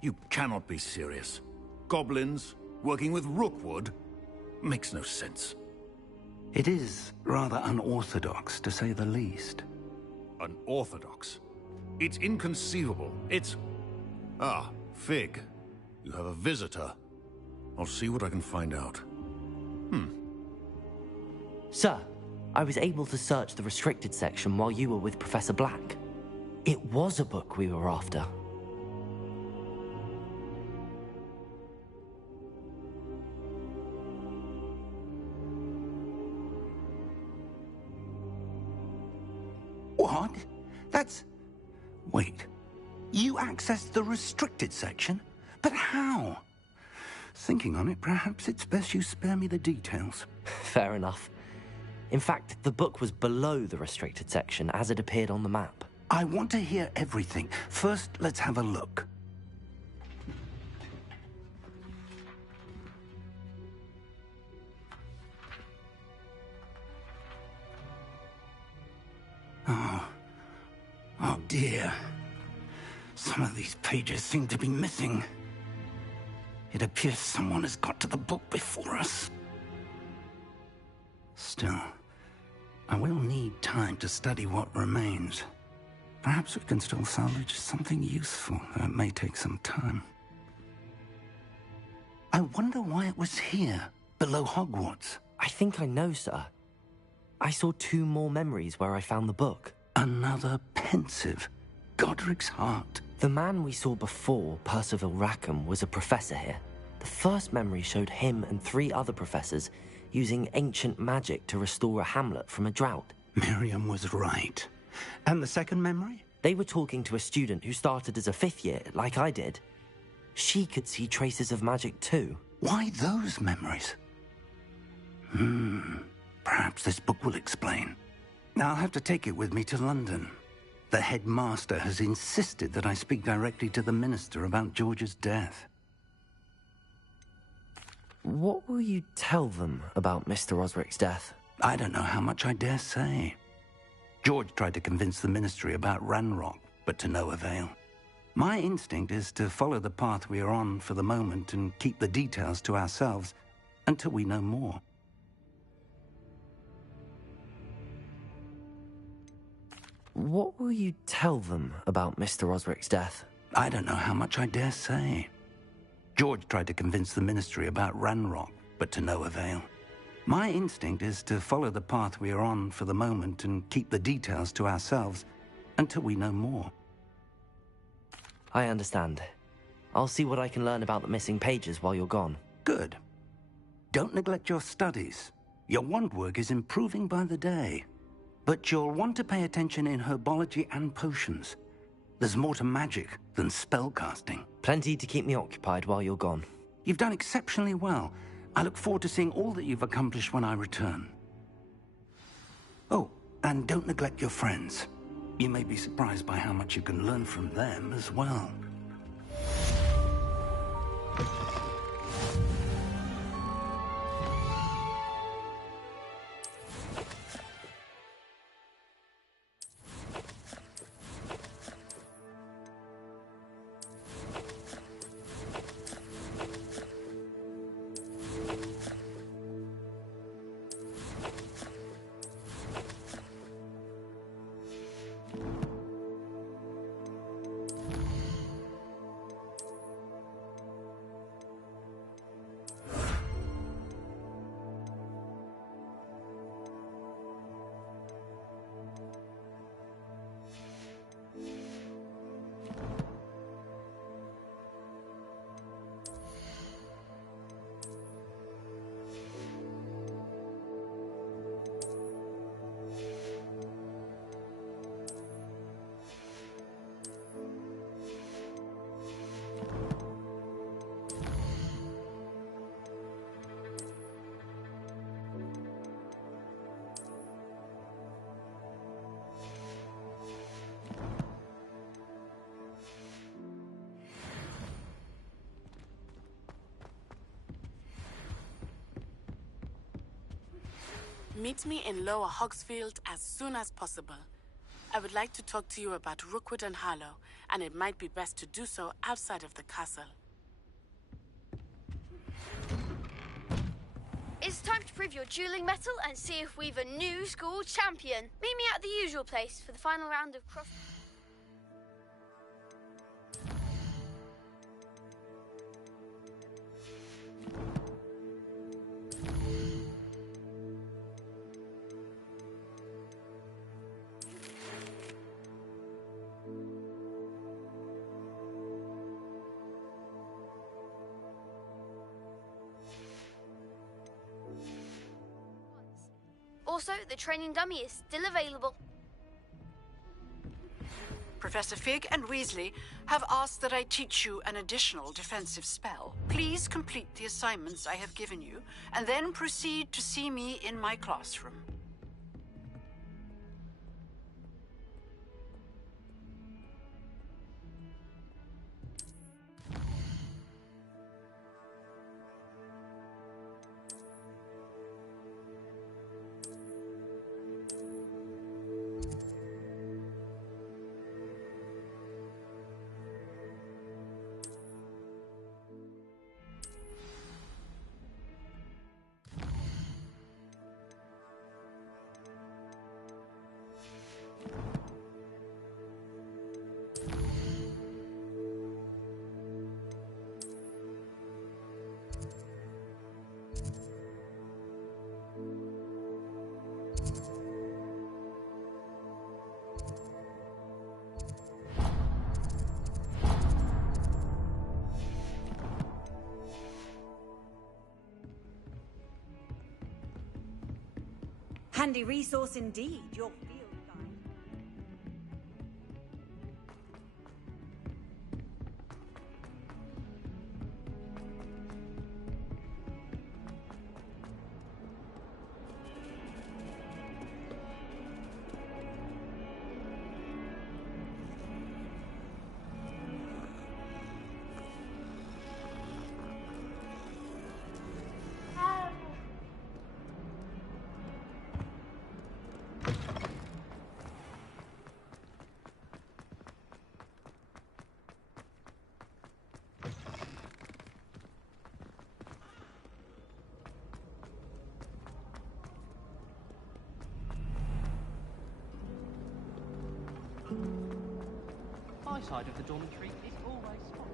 You cannot be serious. Goblins working with Rookwood? Makes no sense. It is rather unorthodox, to say the least. Unorthodox? It's inconceivable. It's... Ah, Fig. You have a visitor. I'll see what I can find out. Sir, I was able to search the restricted section while you were with Professor Black. It was a book we were after. What? That's... Wait. You accessed the restricted section? But how? Thinking on it, perhaps it's best you spare me the details. Fair enough. In fact, the book was below the restricted section as it appeared on the map. I want to hear everything. First, let's have a look. Oh dear. Some of these pages seem to be missing. It appears someone has got to the book before us. Still, I will need time to study what remains. Perhaps we can still salvage something useful, though it may take some time. I wonder why it was here, below Hogwarts. I think I know, sir. I saw 2 more memories where I found the book. Another pensive. Godric's heart. The man we saw before, Percival Rackham, was a professor here. The first memory showed him and 3 other professors using ancient magic to restore a hamlet from a drought. Miriam was right. And the second memory? They were talking to a student who started as a 5th year, like I did. She could see traces of magic too. Why those memories? Perhaps this book will explain. Now I'll have to take it with me to London. The headmaster has insisted that I speak directly to the minister about George's death. What will you tell them about Mr. Osric's death? I don't know how much I dare say. George tried to convince the ministry about Ranrock, but to no avail. My instinct is to follow the path we are on for the moment and keep the details to ourselves until we know more. What will you tell them about Mr. Osric's death? I don't know how much I dare say. George tried to convince the ministry about Ranrock, but to no avail. My instinct is to follow the path we are on for the moment and keep the details to ourselves until we know more. I understand. I'll see what I can learn about the missing pages while you're gone. Good. Don't neglect your studies. Your wand work is improving by the day. But you'll want to pay attention in herbology and potions. There's more to magic than spellcasting. Plenty to keep me occupied while you're gone. You've done exceptionally well. I look forward to seeing all that you've accomplished when I return. Oh, and don't neglect your friends. You may be surprised by how much you can learn from them as well. Meet me in Lower Hogsfield as soon as possible. I would like to talk to you about Rookwood and Harlow, and it might be best to do so outside of the castle. It's time to prove your dueling mettle and see if we've a new school champion. Meet me at the usual place for the final round of cross... Also, the training dummy is still available. Professor Fig and Weasley have asked that I teach you an additional defensive spell. Please complete the assignments I have given you, and then proceed to see me in my classroom. Handy resource indeed, your field guide. My side of the dormitory is always small.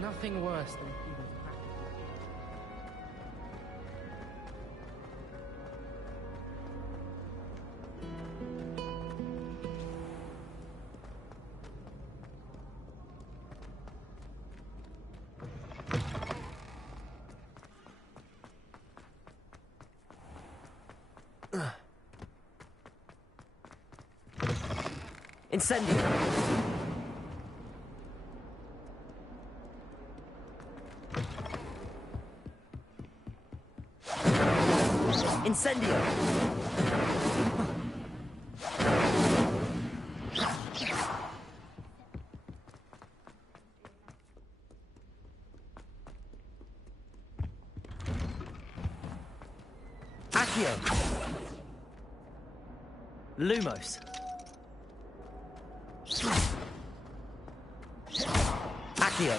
Nothing worse than feeling happy. Incendio! Incendio! Accio! Lumos! Accio!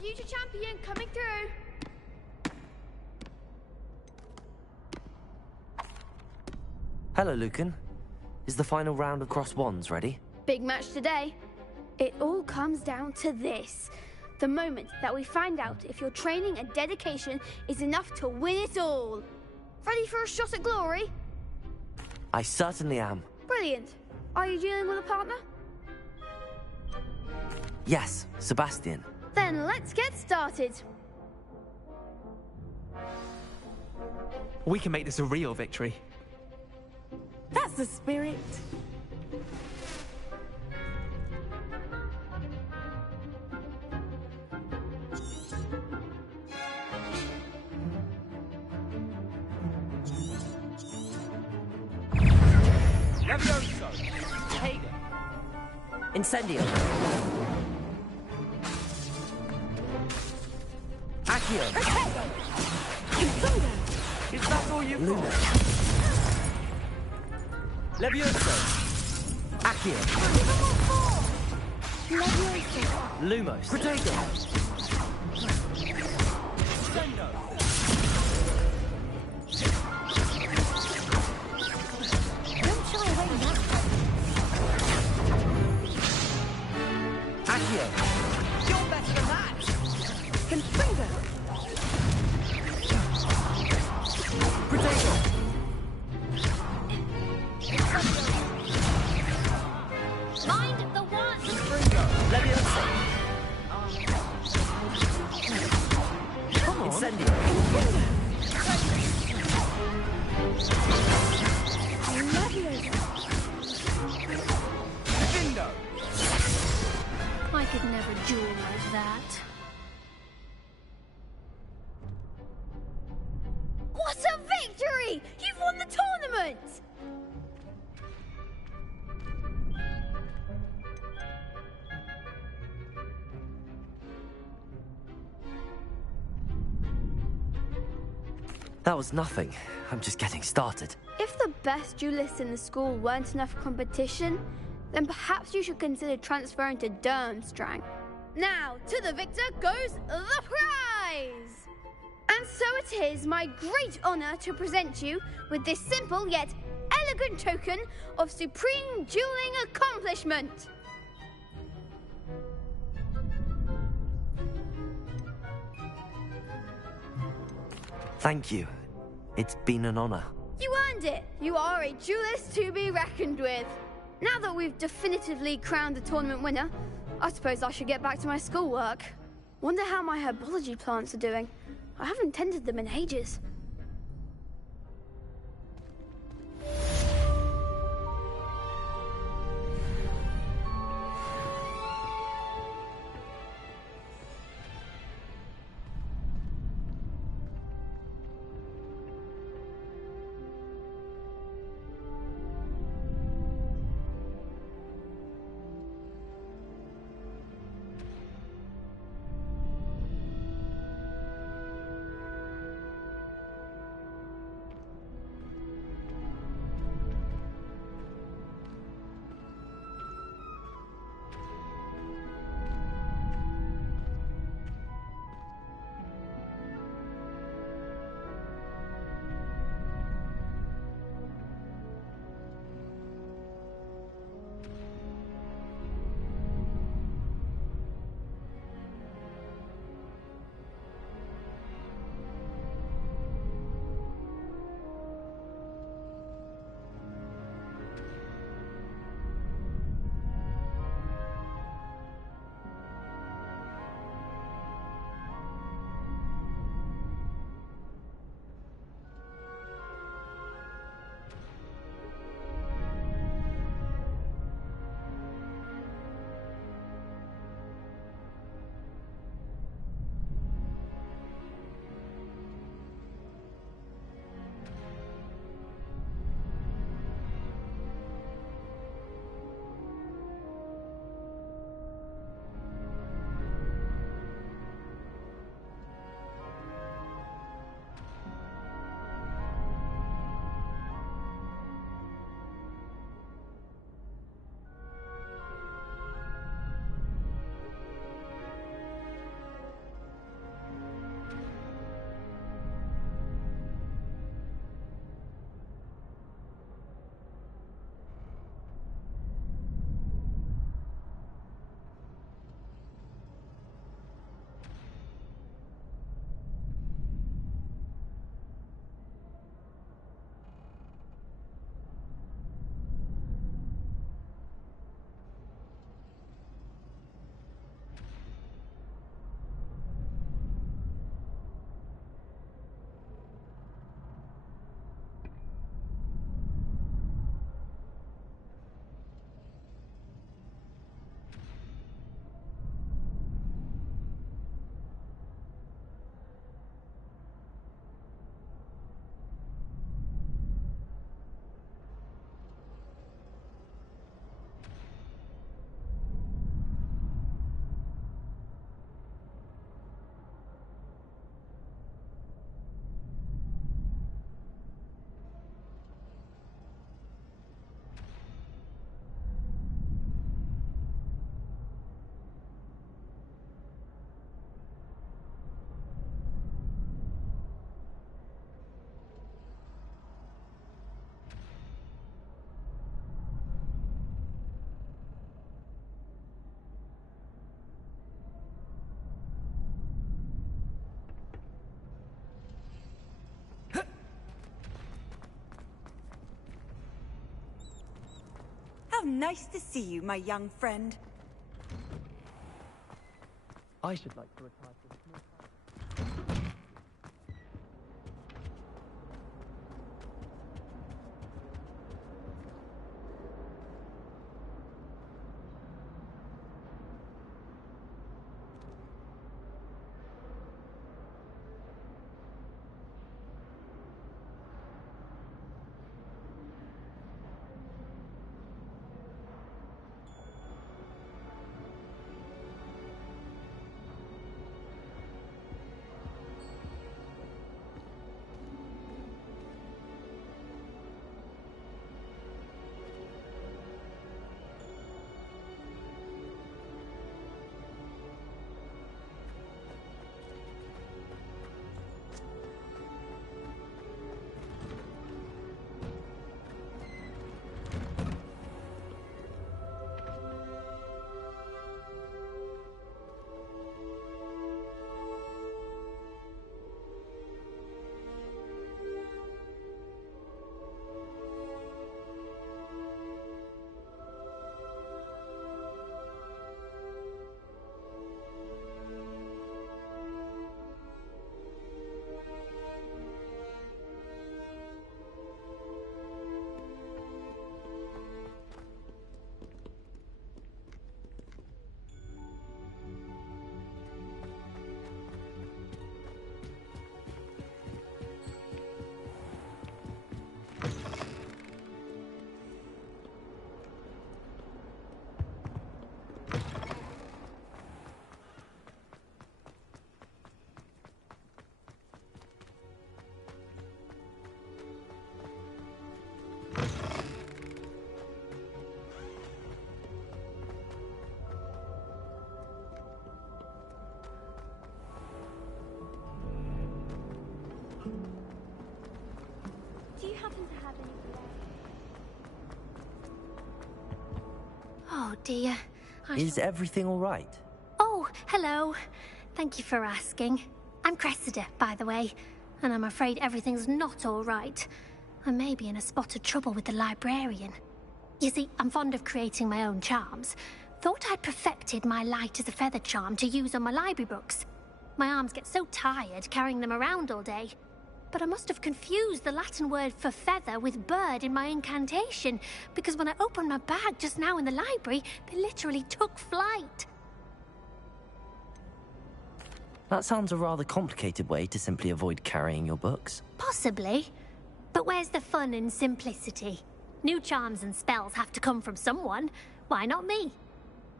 Future champion coming through. Hello, Lucan. Is the final round of Cross Wands ready? Big match today. It all comes down to this. The moment that we find out if your training and dedication is enough to win it all. Ready for a shot at glory? I certainly am. Brilliant. Are you dealing with a partner? Yes, Sebastian. Then let's get started. We can make this a real victory. That's the spirit. Incendio! Accio! Is that all you've got? Levioso! Accio! Lumos! Protego! Don't shy away now. Accio! You're better than that! Confringo. Protego! Mind the one. Levioso! Come on. Incendio! Vindo! I could never duel like that. What a victory! You've won the tournament! That was nothing. I'm just getting started. If the best duelists in the school weren't enough competition, then perhaps you should consider transferring to Durmstrang. Now, to the victor goes the prize! And so it is my great honor to present you with this simple yet elegant token of supreme dueling accomplishment. Thank you. It's been an honor. You earned it! You are a duelist to be reckoned with. Now that we've definitively crowned the tournament winner, I suppose I should get back to my schoolwork. Wonder how my herbology plants are doing. I haven't tended them in ages. How nice to see you, my young friend. I should like to retire from small. Do you happen to have any left? Oh dear. Is everything all right? Oh, hello. Thank you for asking. I'm Cressida, by the way, and I'm afraid everything's not all right. I may be in a spot of trouble with the librarian. You see, I'm fond of creating my own charms. Thought I'd perfected my light as a feather charm to use on my library books. My arms get so tired carrying them around all day. But I must have confused the Latin word for feather with bird in my incantation, because when I opened my bag just now in the library, they literally took flight. That sounds a rather complicated way to simply avoid carrying your books. Possibly. But where's the fun in simplicity? New charms and spells have to come from someone. Why not me?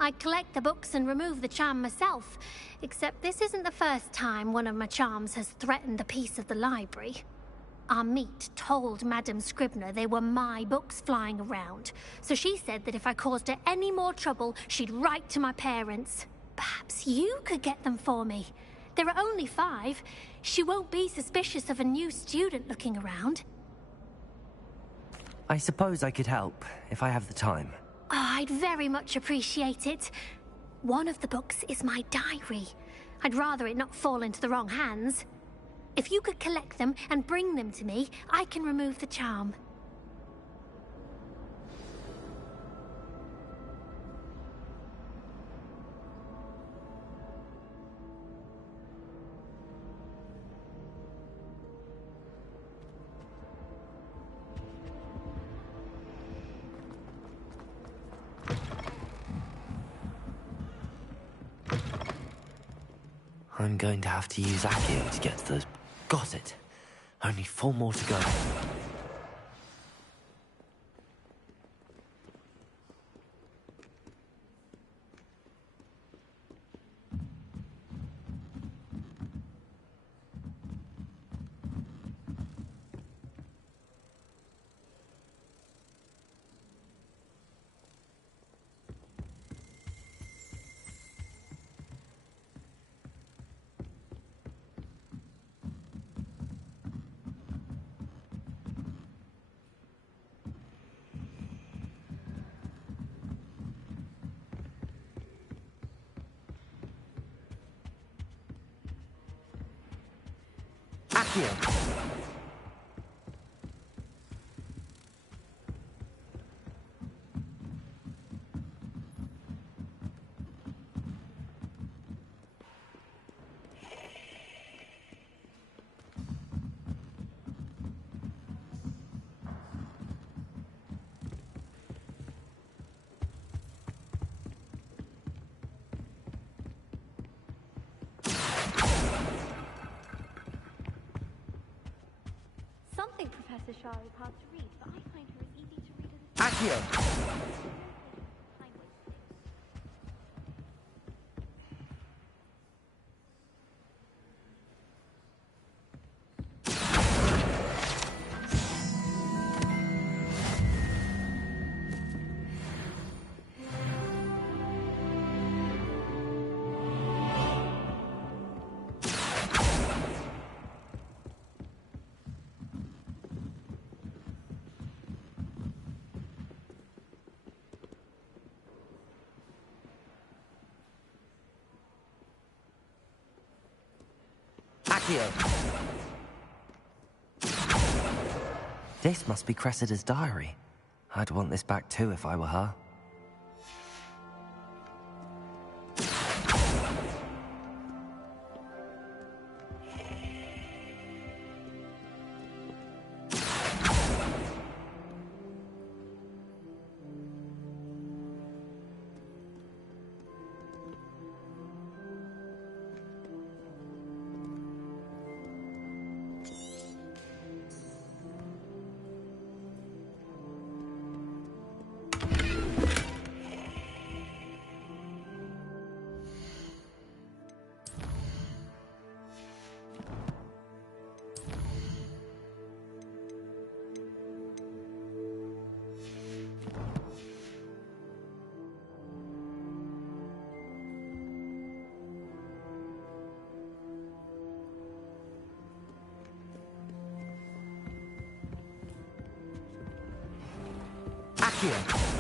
I collect the books and remove the charm myself, except this isn't the first time one of my charms has threatened a piece of the library. Our meet told Madame Scribner they were my books flying around, so she said that if I caused her any more trouble, she'd write to my parents. Perhaps you could get them for me. There are only 5. She won't be suspicious of a new student looking around. I suppose I could help, if I have the time. Oh, I'd very much appreciate it. One of the books is my diary. I'd rather it not fall into the wrong hands. If you could collect them and bring them to me, I can remove the charm. I'm going to have to use Accio to get to those. Got it. Only 4 more to go. Accio. think Professor Shah is hard to read, but I find her as easy to read as... Accio! This must be Cressida's diary. I'd want this back too if I were her. Accio!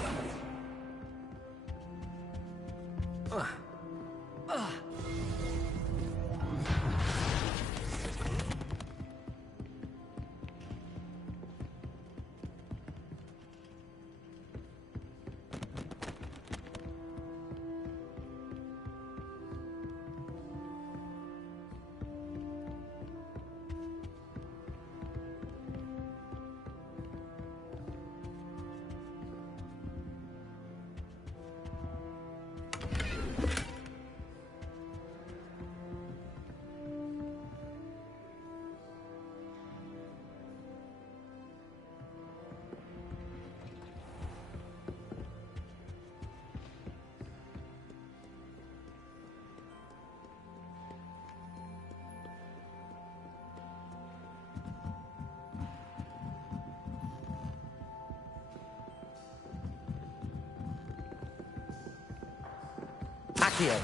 Accio!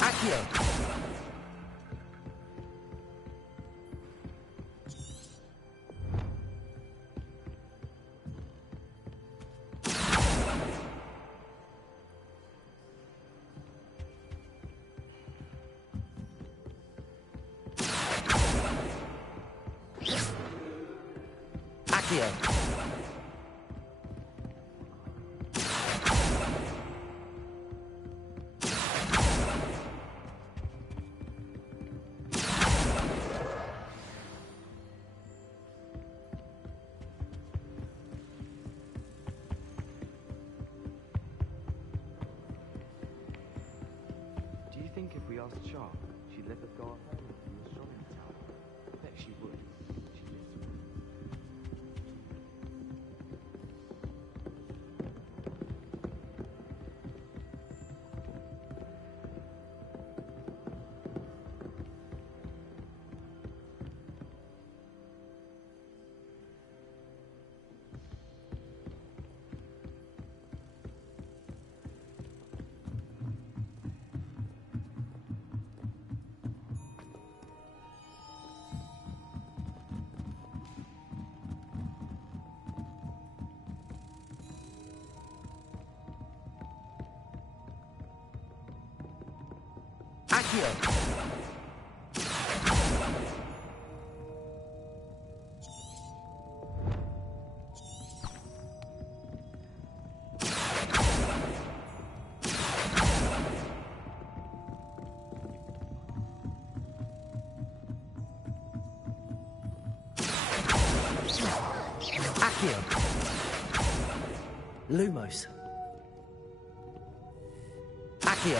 Accio! Accio! Do you think if we asked Shah, she'd let us go off home from the astronomy tower? I bet she would. She lives with us. Accio! Accio! Lumos. Accio!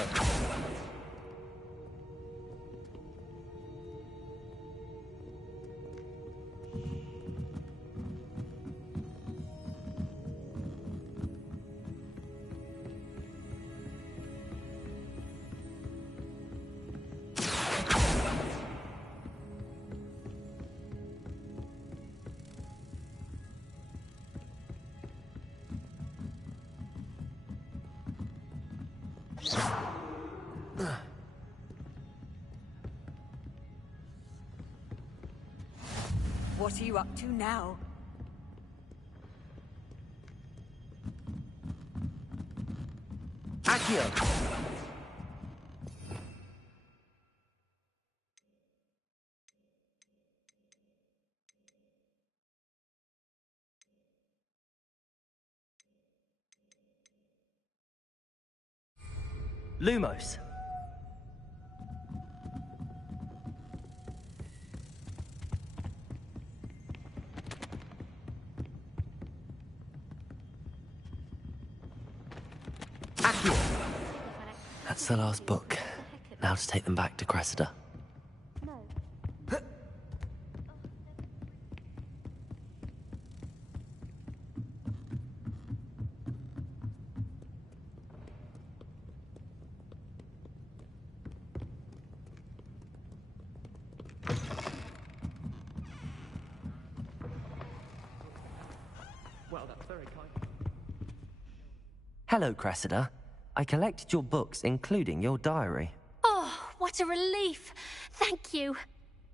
What are you up to now? Accio! Lumos. Accio! That's the last book. Now to take them back to Cressida. Well, that's very kind. Hello, Cressida. I collected your books, including your diary. Oh, what a relief. Thank you.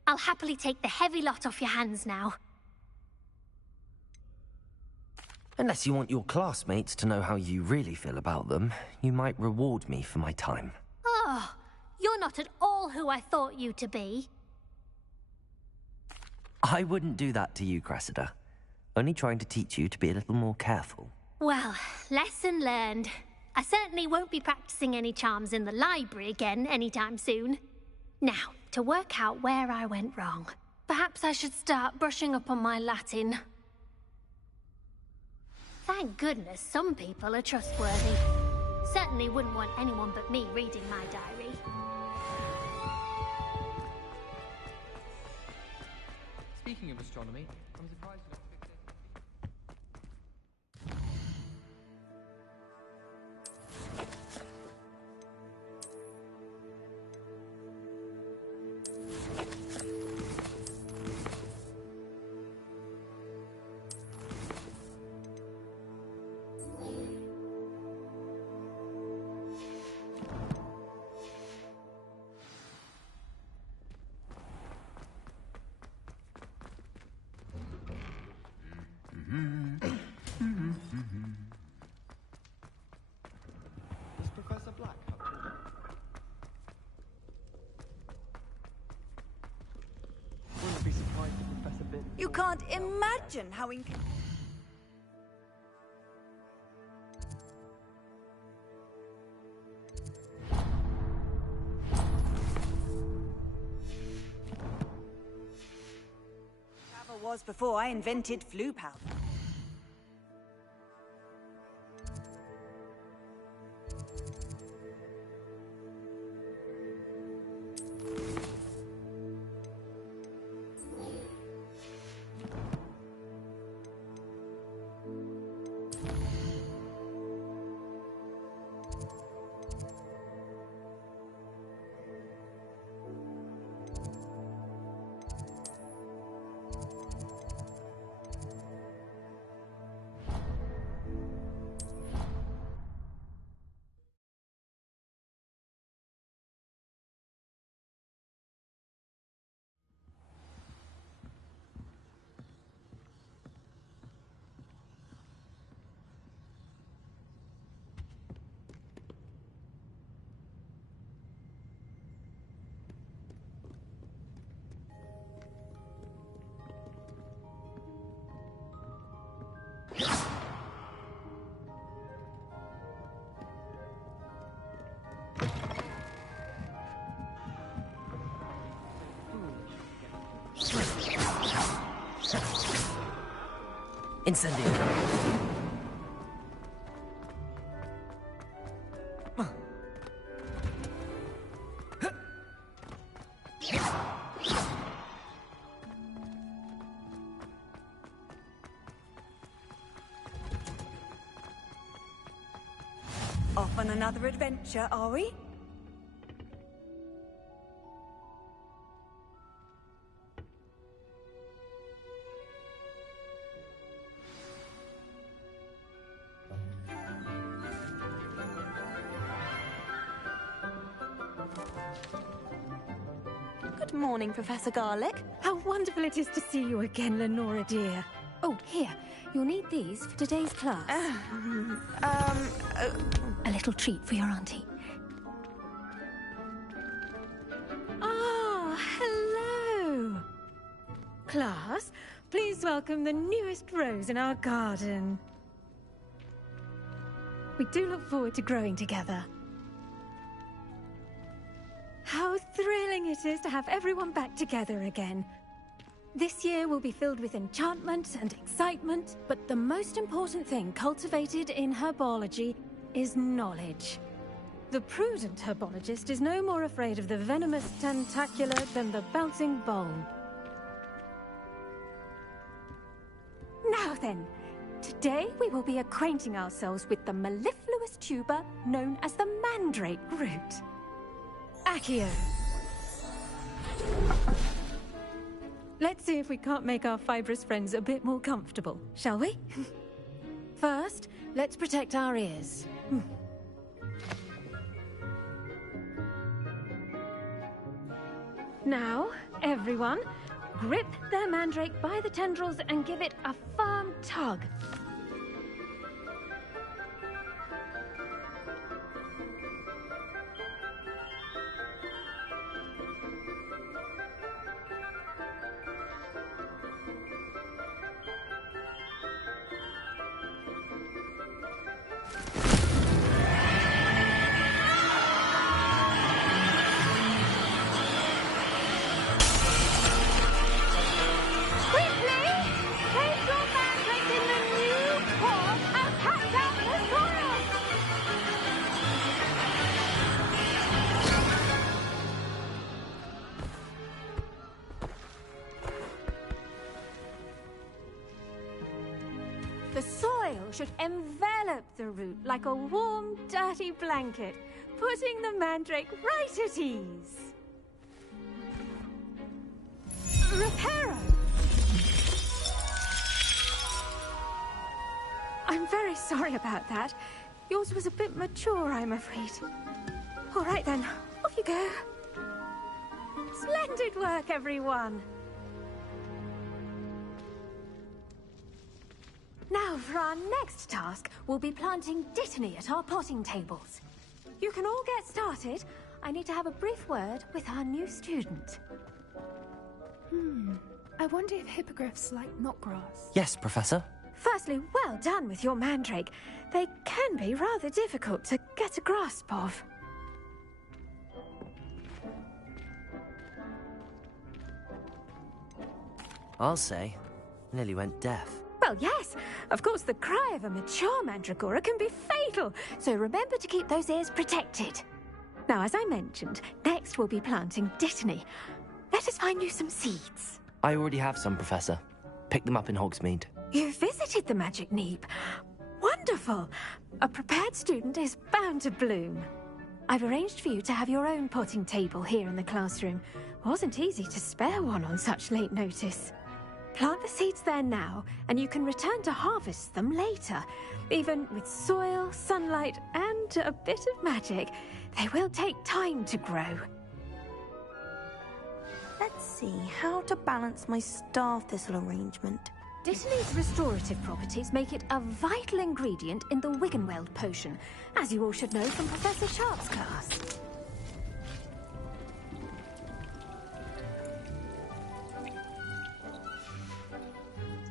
I'll happily take the heavy lot off your hands now. Unless you want your classmates to know how you really feel about them, you might reward me for my time. Oh, you're not at all who I thought you to be. I wouldn't do that to you, Cressida. Only trying to teach you to be a little more careful. Well, lesson learned. I certainly won't be practicing any charms in the library again anytime soon. Now, to work out where I went wrong. Perhaps I should start brushing up on my Latin. Thank goodness some people are trustworthy. Certainly wouldn't want anyone but me reading my diary. Speaking of astronomy, I'm surprised you don't fix it. Does Professor Black have to? Wouldn't be surprised if Professor Bin... You can't imagine how was before I invented flu powder. Incendio. Off on another adventure, are we? Good morning, Professor Garlick. How wonderful it is to see you again, Lenora dear. Oh, here. You'll need these for today's class. A little treat for your auntie. Ah, hello. Class, please welcome the newest rose in our garden. We do look forward to growing together. How thrilling it is to have everyone back together again. This year will be filled with enchantment and excitement, but the most important thing cultivated in herbology is knowledge. The prudent herbologist is no more afraid of the venomous tentacular than the bouncing bulb. Now then, today we will be acquainting ourselves with the mellifluous tuber known as the mandrake root. Accio. Let's see if we can't make our fibrous friends a bit more comfortable, shall we? First, let's protect our ears. Now, everyone, grip their mandrake by the tendrils and give it a firm tug. The soil should envelop the root like a warm, dirty blanket, putting the mandrake right at ease. Reparo! I'm very sorry about that. Yours was a bit mature, I'm afraid. All right then, off you go. Splendid work, everyone. Now, for our next task, we'll be planting dittany at our potting tables. You can all get started. I need to have a brief word with our new student. I wonder if hippogriffs like knotgrass. Yes, Professor. Firstly, well done with your mandrake. They can be rather difficult to get a grasp of. I'll say, nearly went deaf. Well, yes. Of course, the cry of a mature mandragora can be fatal, so remember to keep those ears protected. Now, as I mentioned, next we'll be planting dittany. Let us find you some seeds. I already have some, Professor. Picked them up in Hogsmeade. You visited the Magic Neep. Wonderful. A prepared student is bound to bloom. I've arranged for you to have your own potting table here in the classroom. Wasn't easy to spare one on such late notice. Plant the seeds there now, and you can return to harvest them later. Even with soil, sunlight, and a bit of magic, they will take time to grow. Let's see how to balance my star thistle arrangement. Dittany's restorative properties make it a vital ingredient in the Wiggenweld potion, as you all should know from Professor Sharp's class.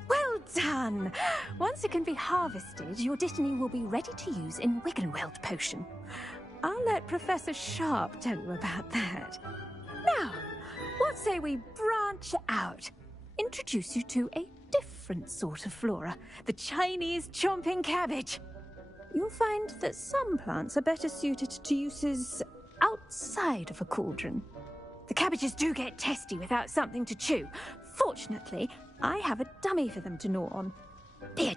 Well done! Once it can be harvested, your dittany will be ready to use in Wiggenweld potion. I'll let Professor Sharp tell you about that. Now, what say we branch out? Introduce you to a different sort of flora, the Chinese chomping cabbage. You'll find that some plants are better suited to uses outside of a cauldron. The cabbages do get testy without something to chew. Fortunately, I have a dummy for them to gnaw on. Dear,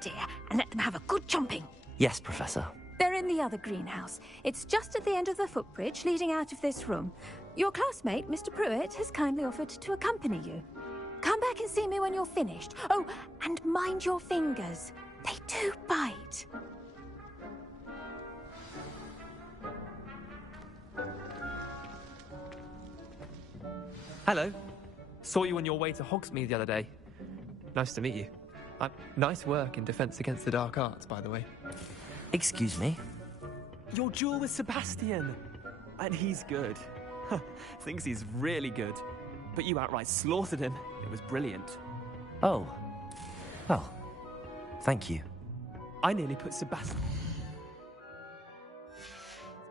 and let them have a good chomping. Yes, Professor. They're in the other greenhouse. It's just at the end of the footbridge leading out of this room. Your classmate, Mr. Pruitt, has kindly offered to accompany you. Come back and see me when you're finished. Oh, and mind your fingers. They do bite. Hello. Saw you on your way to Hogsmeade the other day. Nice to meet you. Nice work in Defense Against the Dark Arts, by the way. Excuse me? Your duel with Sebastian. And he's good. Thinks he's really good. But you outright slaughtered him. It was brilliant. Oh. Well, thank you. I nearly put Sebastian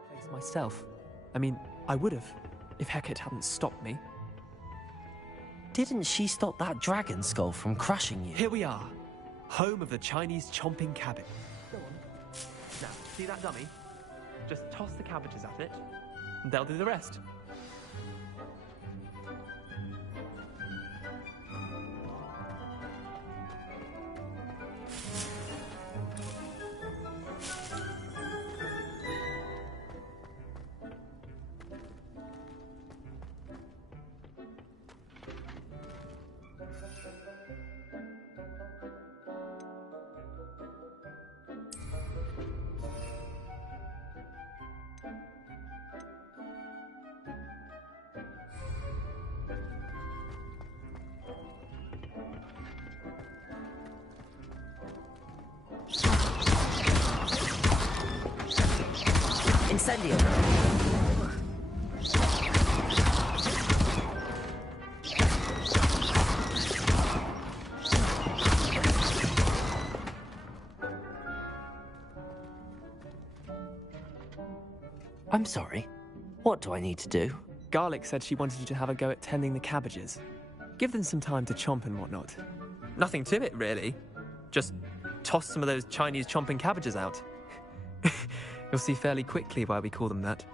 place myself. I mean, I would have, if Hecate hadn't stopped me. Didn't she stop that dragon skull from crushing you? Here we are. Home of the Chinese chomping cabbage. Go on. Now, see that dummy? Just toss the cabbages at it, and they'll do the rest. Incendio! I'm sorry. What do I need to do? Garlic said she wanted you to have a go at tending the cabbages. Give them some time to chomp and whatnot. Nothing to it, really. Just toss some of those Chinese chomping cabbages out. You'll see fairly quickly why we call them that.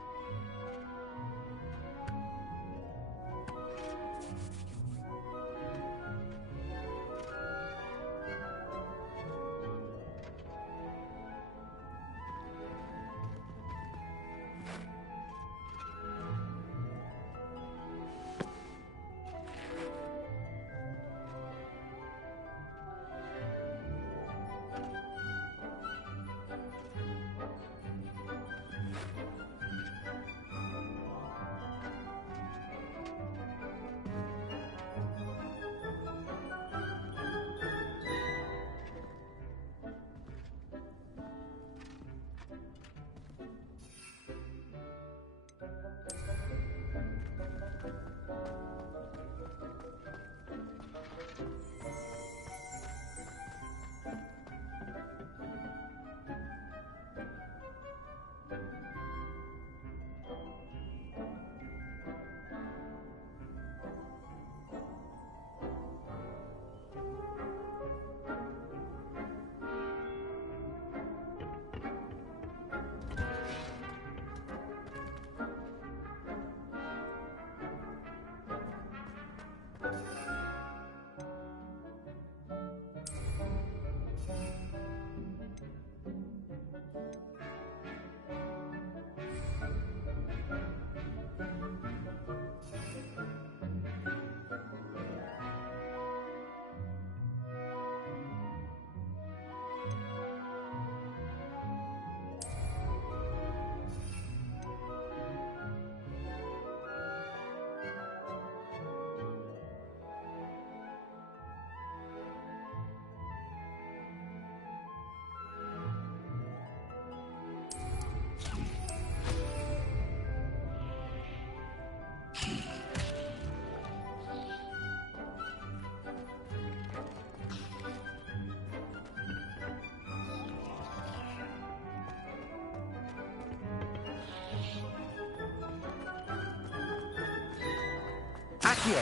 Accio!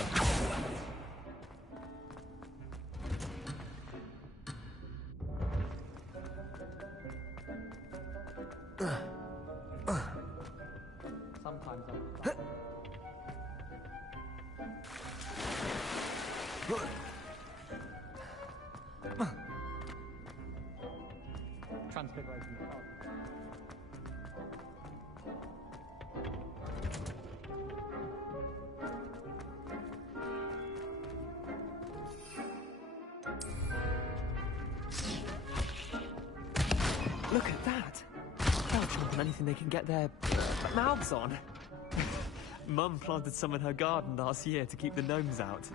Sometimes Transfiguration. Look at that! They'll jump on anything they can get their mouths on. Mum planted some in her garden last year to keep the gnomes out.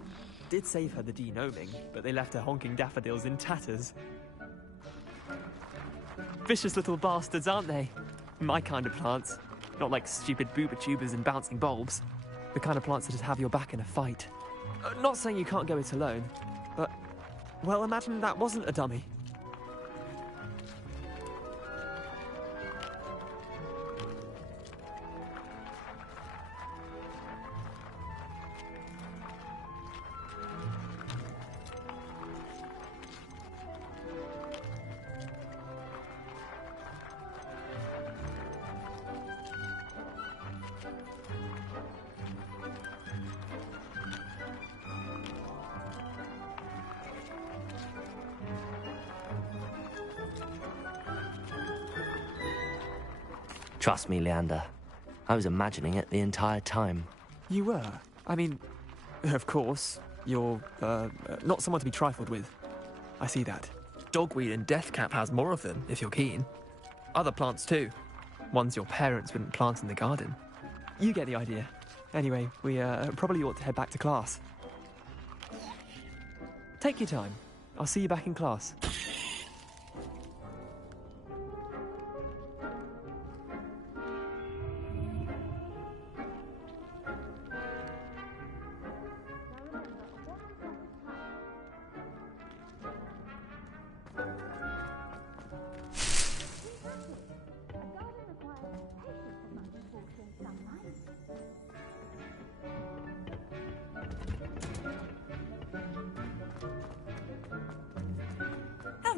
Did save her the de-gnoming, but they left her honking daffodils in tatters. Vicious little bastards, aren't they? My kind of plants. Not like stupid booba tubers and bouncing bulbs. The kind of plants that just have your back in a fight. Not saying you can't go it alone, but... well, imagine that wasn't a dummy. Trust me, Leander. I was imagining it the entire time. You were? I mean, of course, you're, not someone to be trifled with. I see that. Dogweed and deathcap has more of them, if you're keen. Other plants too. Ones your parents wouldn't plant in the garden. You get the idea. Anyway, we, probably ought to head back to class. Take your time. I'll see you back in class.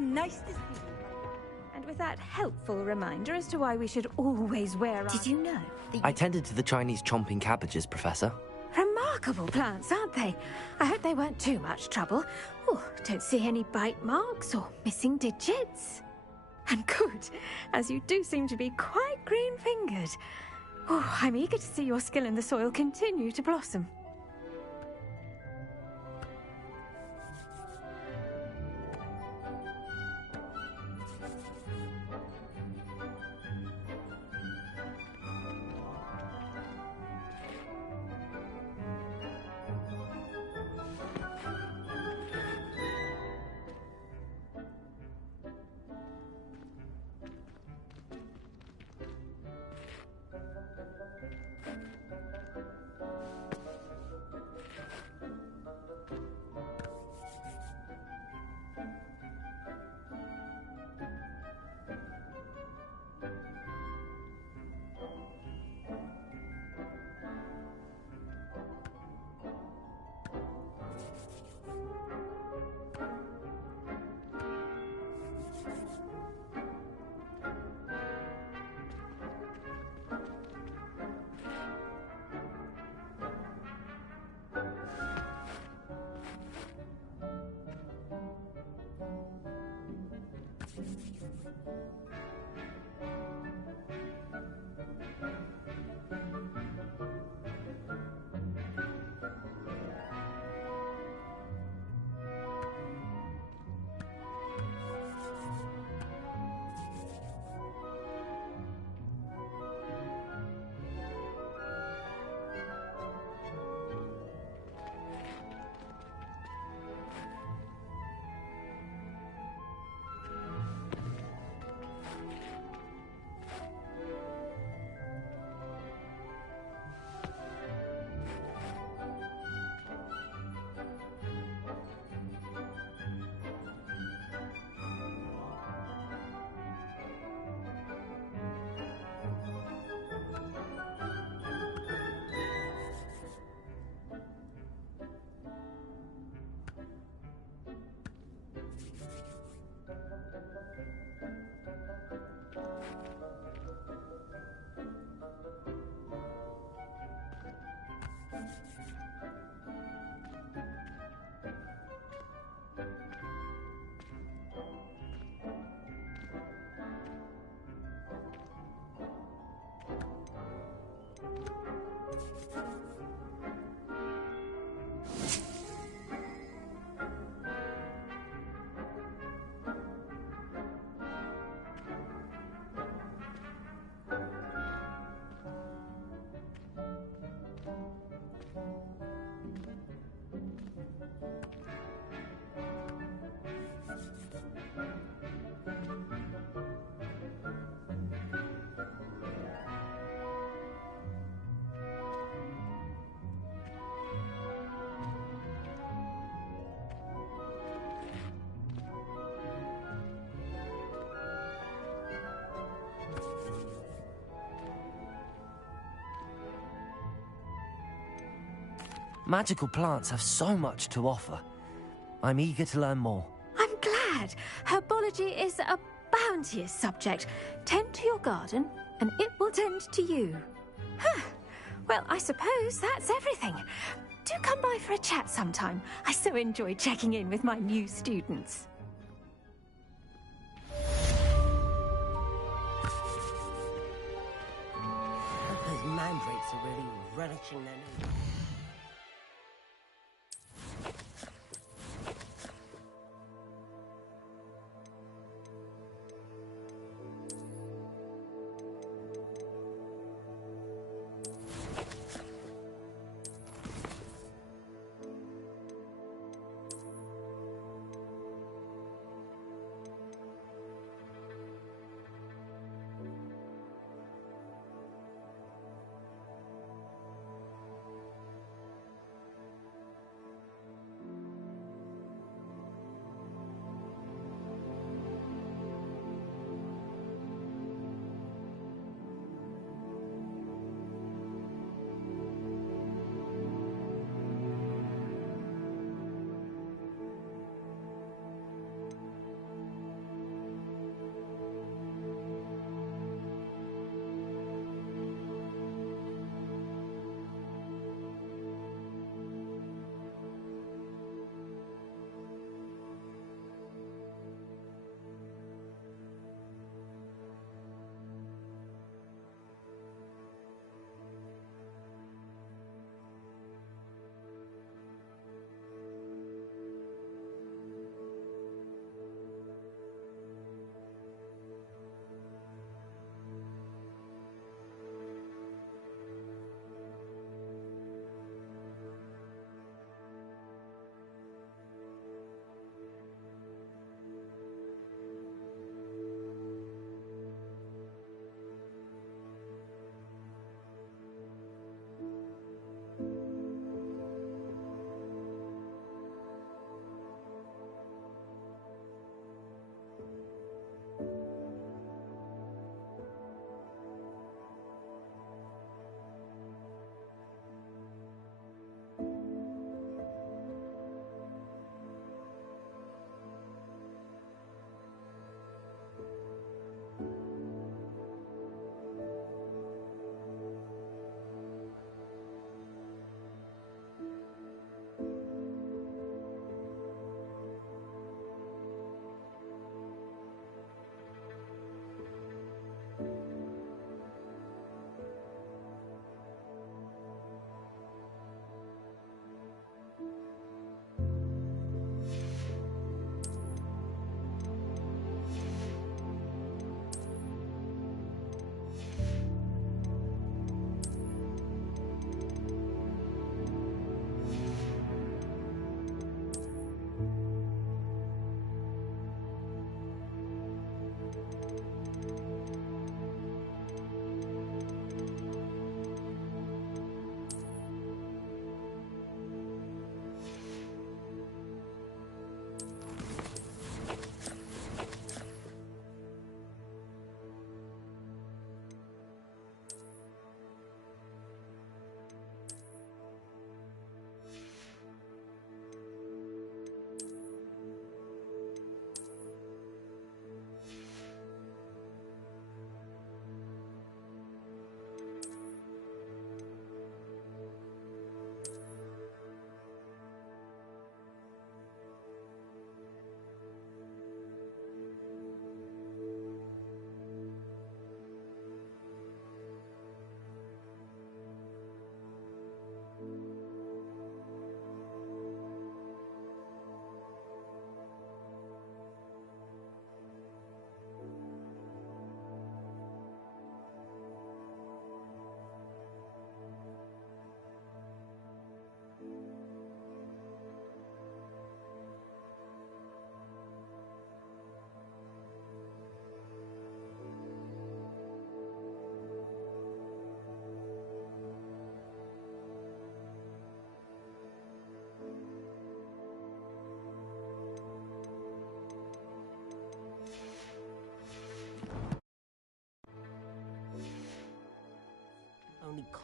Nice to see you. And with that helpful reminder as to why we should always wear our... Did you know? I tended to the Chinese chomping cabbages, Professor. Remarkable plants, aren't they? I hope they weren't too much trouble. Oh, don't see any bite marks or missing digits. And good, as you do seem to be quite green-fingered. Oh, I'm eager to see your skill in the soil continue to blossom. Magical plants have so much to offer. I'm eager to learn more. I'm glad. Herbology is a bounteous subject. Tend to your garden, and it will tend to you. Huh. Well, I suppose that's everything. Do come by for a chat sometime. I so enjoy checking in with my new students. Those mandrakes are really relishing their new...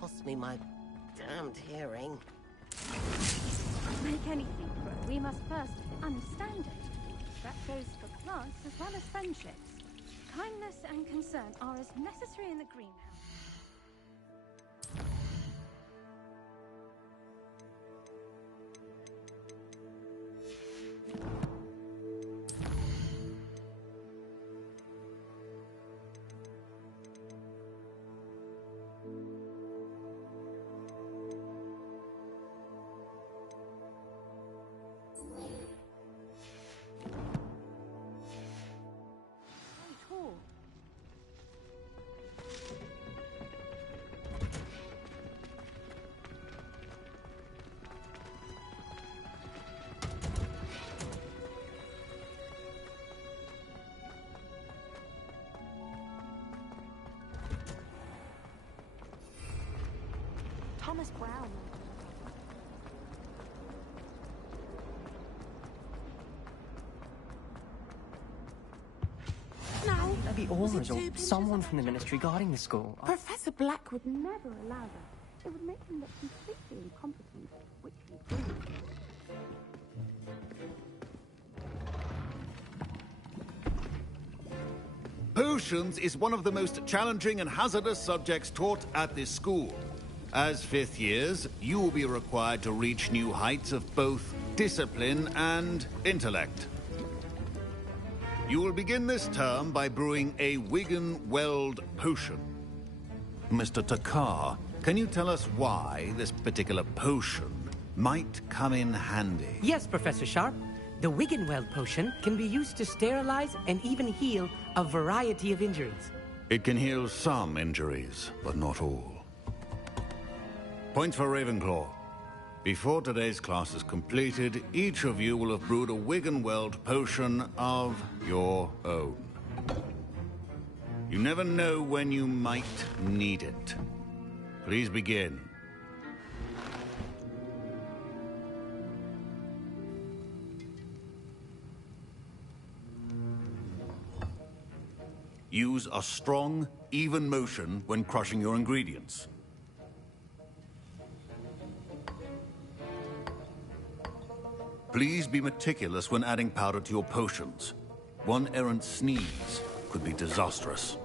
cost me my damned hearing. To make anything grow, we must first understand it. That goes for plants as well as friendships. Kindness and concern are as necessary in the greenhouse. Thomas Brown. No. Maybe Ormers or someone from the ministry guarding the school. Professor Black would never allow that. It would make him look completely incompetent, which he proved. Potions is one of the most challenging and hazardous subjects taught at this school. As fifth years, you will be required to reach new heights of both discipline and intellect. You will begin this term by brewing a Wiggenweld potion. Mr. Takar, can you tell us why this particular potion might come in handy? Yes, Professor Sharp. The Wiggenweld potion can be used to sterilize and even heal a variety of injuries. It can heal some injuries, but not all. Point for Ravenclaw. Before today's class is completed, each of you will have brewed a Wiggenweld potion of your own. You never know when you might need it. Please begin. Use a strong, even motion when crushing your ingredients. Please be meticulous when adding powder to your potions. One errant sneeze could be disastrous.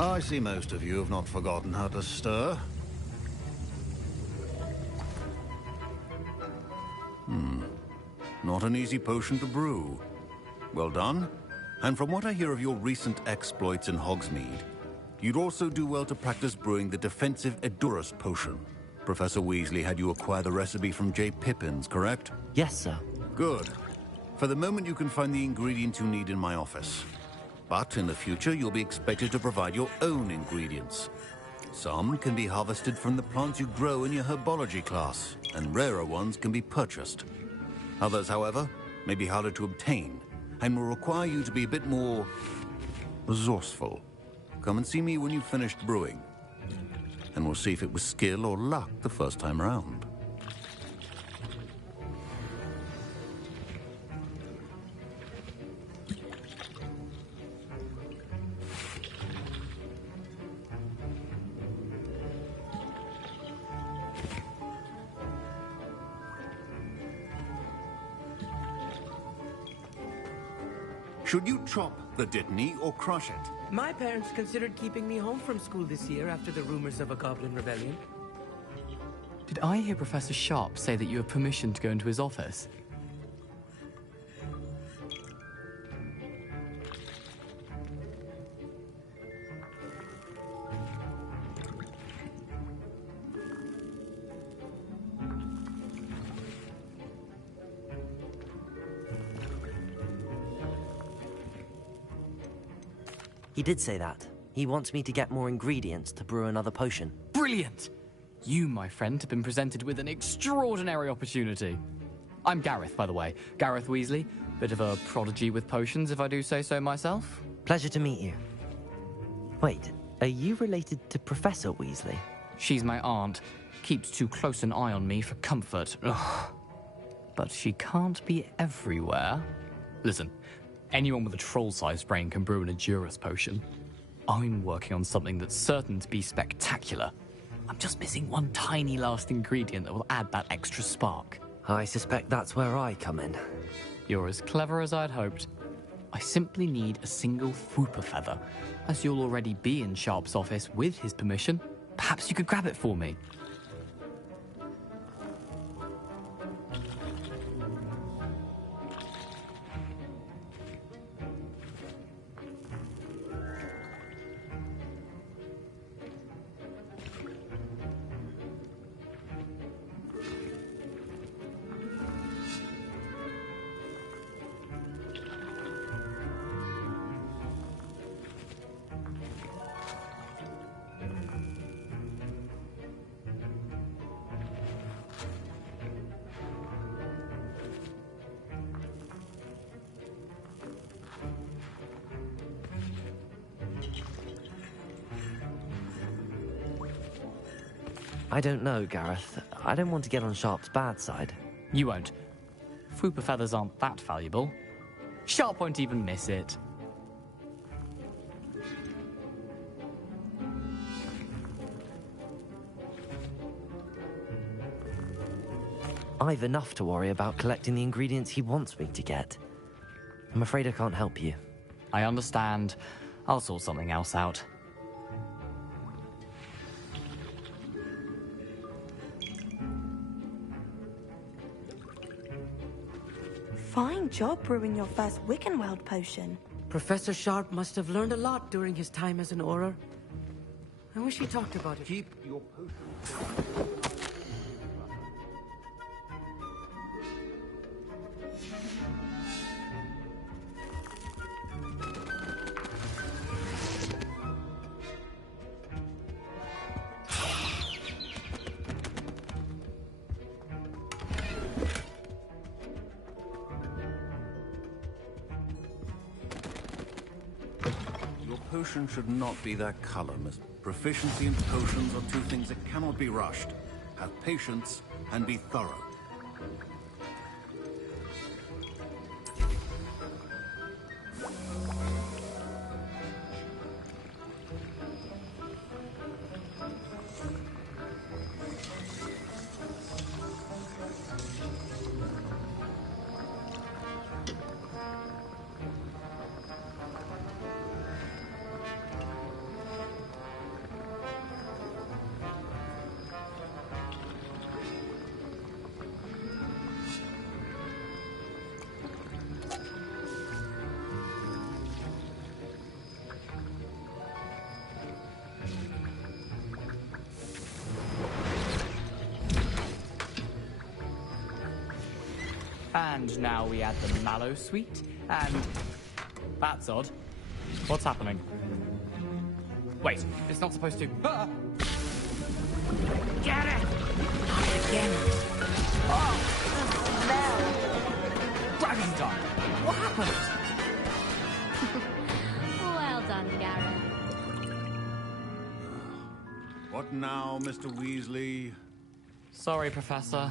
I see most of you have not forgotten how to stir. Not an easy potion to brew. Well done. And from what I hear of your recent exploits in Hogsmeade, you'd also do well to practice brewing the defensive Edurus potion. Professor Weasley had you acquire the recipe from J. Pippins, correct? Yes, sir. Good. For the moment, you can find the ingredients you need in my office. But in the future, you'll be expected to provide your own ingredients. Some can be harvested from the plants you grow in your herbology class, and rarer ones can be purchased. Others, however, may be harder to obtain, and will require you to be a bit more resourceful. Come and see me when you've finished brewing, and we'll see if it was skill or luck the first time around. Should you chop the Dittany or crush it? My parents considered keeping me home from school this year after the rumors of a goblin rebellion. Did I hear Professor Sharp say that you have permission to go into his office? He did say that. He wants me to get more ingredients to brew another potion. Brilliant! You, my friend, have been presented with an extraordinary opportunity. I'm Gareth, by the way. Gareth Weasley. Bit of a prodigy with potions, if I do say so myself. Pleasure to meet you. Wait, are you related to Professor Weasley? She's my aunt. Keeps too close an eye on me for comfort. Ugh. But she can't be everywhere. Listen, anyone with a troll-sized brain can brew an Edurus potion. I'm working on something that's certain to be spectacular. I'm just missing one tiny last ingredient that will add that extra spark. I suspect that's where I come in. You're as clever as I'd hoped. I simply need a single Fwooper feather. As you'll already be in Sharp's office with his permission, perhaps you could grab it for me. I don't know, Gareth. I don't want to get on Sharp's bad side. You won't. Fwooper feathers aren't that valuable. Sharp won't even miss it. I've enough to worry about collecting the ingredients he wants me to get. I'm afraid I can't help you. I understand. I'll sort something else out. Fine job brewing your first Wickenweld potion. Professor Sharp must have learned a lot during his time as an Auror. I wish he talked about it. Keep your potion. Potion should not be that color, Miss. Proficiency in potions are two things that cannot be rushed. Have patience and be thorough. And now we add the mallow sweet, and... That's odd. What's happening? Wait, it's not supposed to... Ah! Get it! Not again! Oh! The smell! Dragon Dog! What happened? Well done, Gareth. What now, Mr. Weasley? Sorry, Professor.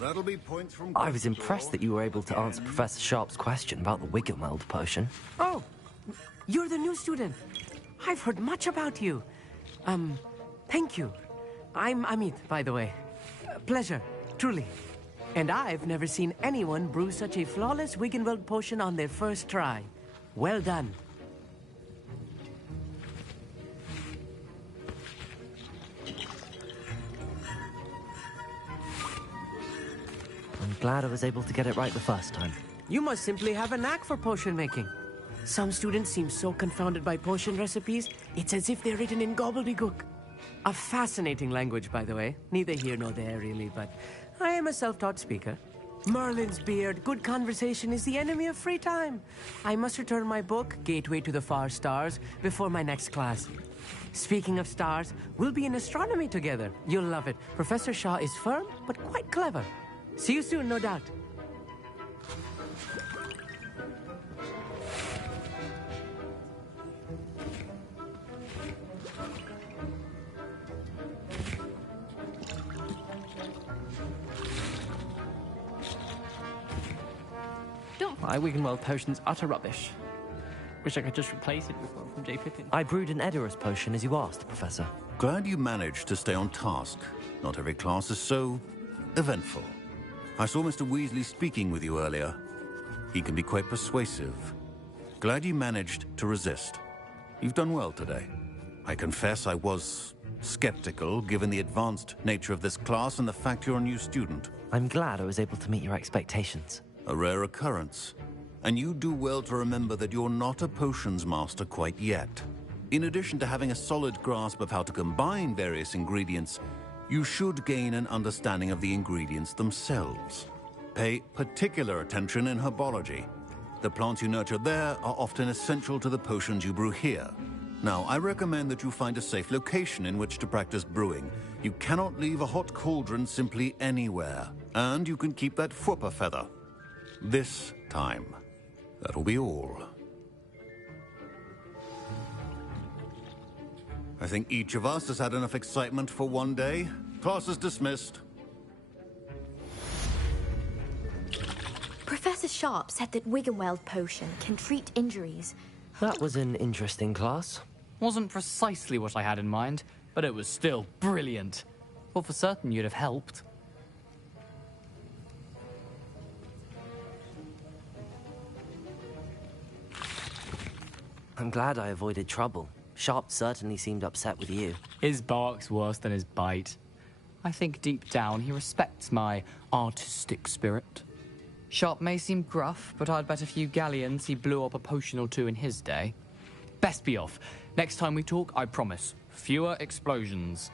That'll be points from... I was impressed that you were able to answer Professor Sharp's question about the Wiggenweld potion. Oh, you're the new student. I've heard much about you. Thank you. I'm Amit, by the way. Pleasure, truly. And I've never seen anyone brew such a flawless Wiggenweld potion on their first try. Well done. I'm glad I was able to get it right the first time. You must simply have a knack for potion making. Some students seem so confounded by potion recipes, it's as if they're written in gobbledygook. A fascinating language, by the way. Neither here nor there, really, but I am a self-taught speaker. Merlin's beard, good conversation is the enemy of free time. I must return my book, Gateway to the Far Stars, before my next class. Speaking of stars, we'll be in astronomy together. You'll love it. Professor Shaw is firm, but quite clever. See you soon, no doubt. My Wiggenweld potion's utter rubbish. Wish I could just replace it with one from J. Pippin. I brewed an Edorus potion as you asked, Professor. Glad you managed to stay on task. Not every class is so eventful. I saw Mr. Weasley speaking with you earlier. He can be quite persuasive. Glad you managed to resist. You've done well today. I confess I was skeptical, given the advanced nature of this class and the fact you're a new student. I'm glad I was able to meet your expectations. A rare occurrence. And you do well to remember that you're not a potions master quite yet. In addition to having a solid grasp of how to combine various ingredients, you should gain an understanding of the ingredients themselves. Pay particular attention in herbology. The plants you nurture there are often essential to the potions you brew here. Now, I recommend that you find a safe location in which to practice brewing. You cannot leave a hot cauldron simply anywhere. And you can keep that Fwooper feather. This time. That'll be all. I think each of us has had enough excitement for one day. Class is dismissed. Professor Sharp said that Wiggenweld potion can treat injuries. That was an interesting class. Wasn't precisely what I had in mind, but it was still brilliant. Well, for certain you'd have helped. I'm glad I avoided trouble. Sharp certainly seemed upset with you. His bark's worse than his bite. I think deep down he respects my artistic spirit. Sharp may seem gruff, but I'd bet a few galleons he blew up a potion or two in his day. Best be off. Next time we talk, I promise, fewer explosions.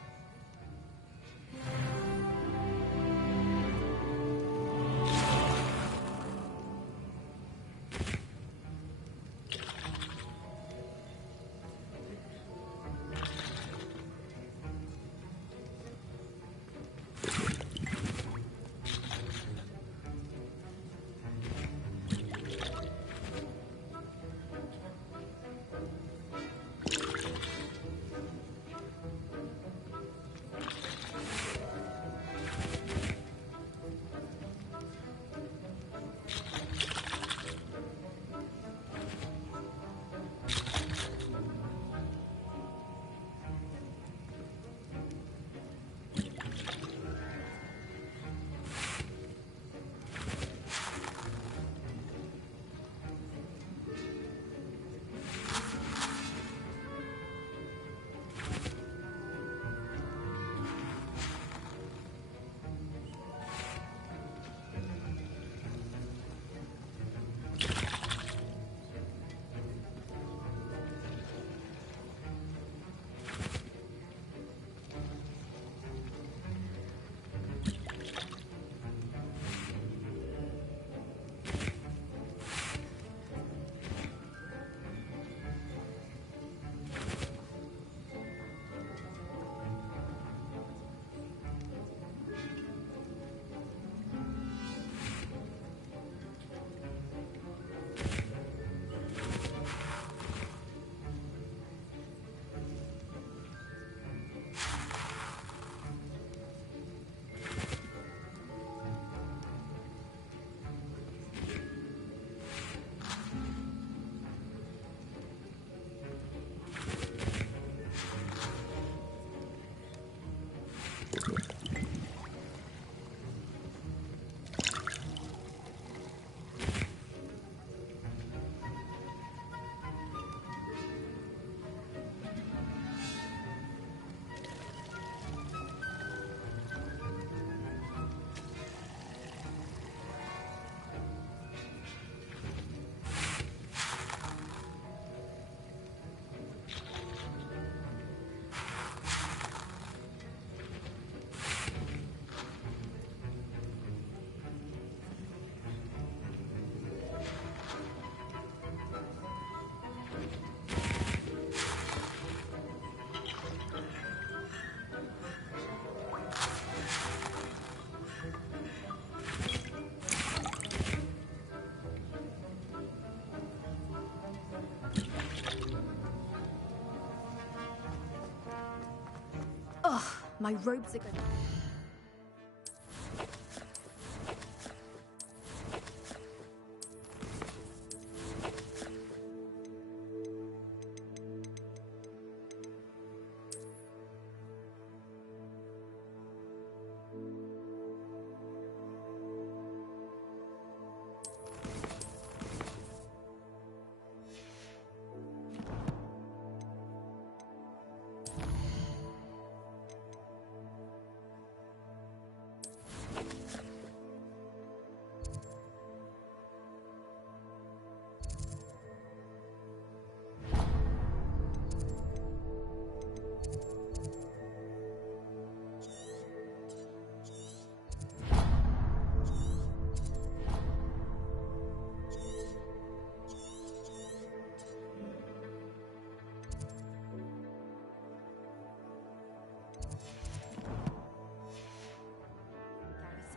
My robes are gonna...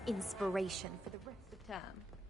inspiration for the rest of the term.